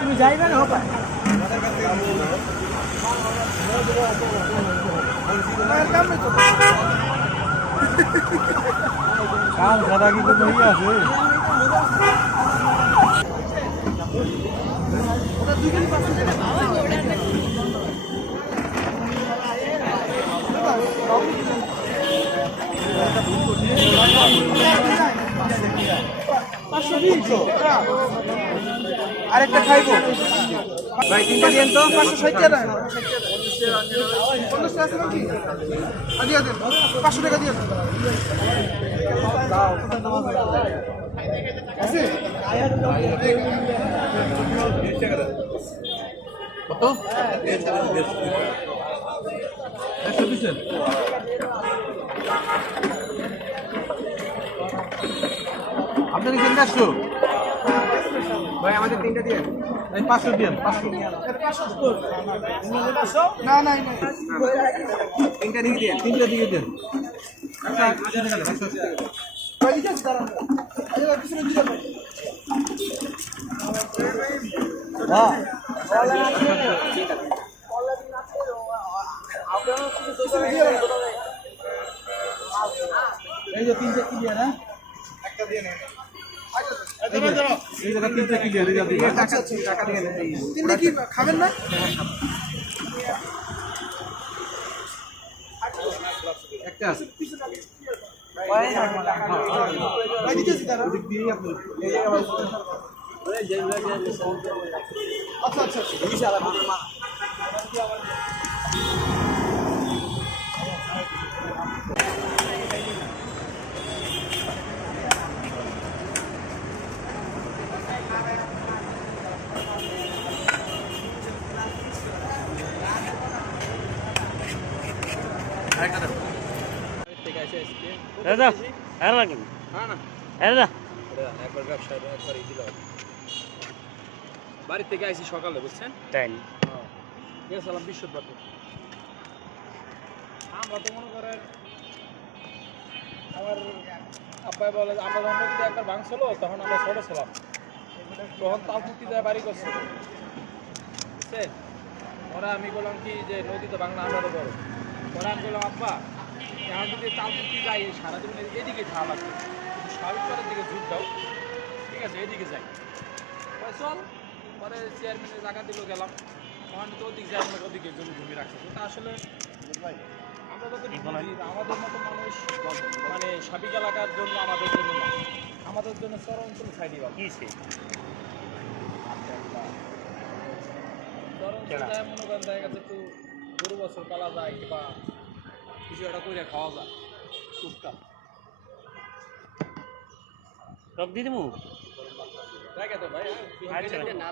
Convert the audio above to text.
তুমি যাইবে না হোক কাম সারা কি কোনো ইয়ে আছে আরেকটা খাইবো ভাই তিনটা দিন তো 560 টাকা 50 টাকা কি দিয়ে দেন 500 টাকা দিয়ে দেন আছে কত 120 আপনার তিনটা আসছো ভাই আমাদের তিনটা দিয়ে 500 দিন 500 না না তিনটা দিয়ে দেন তিনটা দিয়ে দেন আচ্ছা ভাই এটা দাঁড়ান আচ্ছা পিছনে দিয়ে দাও হ্যাঁ ঠিক আছে অনলাইন আছে আপনারা কিছু পিছনে দিয়ে দাও এই যে তিনটা কি দিয়ে না একটা দিয়ে নেন এই জায়গা তিনটা কি দিয়ে দিই টাকা দিয়ে নেন তিনটা কি খাবেন না একটা আছে ভাই দিতেছি তারা ওদিক দিয়ে আপনি এই জায়গা আচ্ছা আচ্ছা ইনশাআল্লাহ দাদা আর লাগেন হ্যাঁ দাদা একবার ব্যবসা একবারই দিল বাড়ি থেকে আইছি সকালে বুঝছেন তাই গেছিলাম বিশ্ববাতে আমরা তো মনে করেন আমার আব্বাই বলে আমরা যখন নদীতে একবার ভাঙছিল তখন আমরা ছোট ছিলাম তখন তালপুটি দেয় বাড়ি করছিল বুঝছেন পরে আমি বললাম কি যে নদীতে বাংলা আমরা তো বড় পরে আমি বললাম আব্বা এখন যদি তালপুটি যাই সারাদিন এদিকে ঝাল লাগবে কিন্তু সাবিকপাড়ের দিকে ঝুঁক দাও ঠিক আছে এদিকে যাই চল পরে চেয়ারম্যানের জায়গা দিল গেলাম তখন তো ওদিকে যাই আমরা ওদিকে জমি জমি রাখছি কিন্তু আসলে আমরা তো আমাদের মতো মানুষ মানে সাবিক এলাকার জন্য আমাদের জন্য না আমাদের জন্য চর অঞ্চল সাইডি বা কি চর অঞ্চল যায় মনে করেন দেখা গেছে একটু গরু বছর পালা যায় বা কিছু একটা করে খাওয়া যায় টুকটাক রক দিয়ে দেবো ভাই না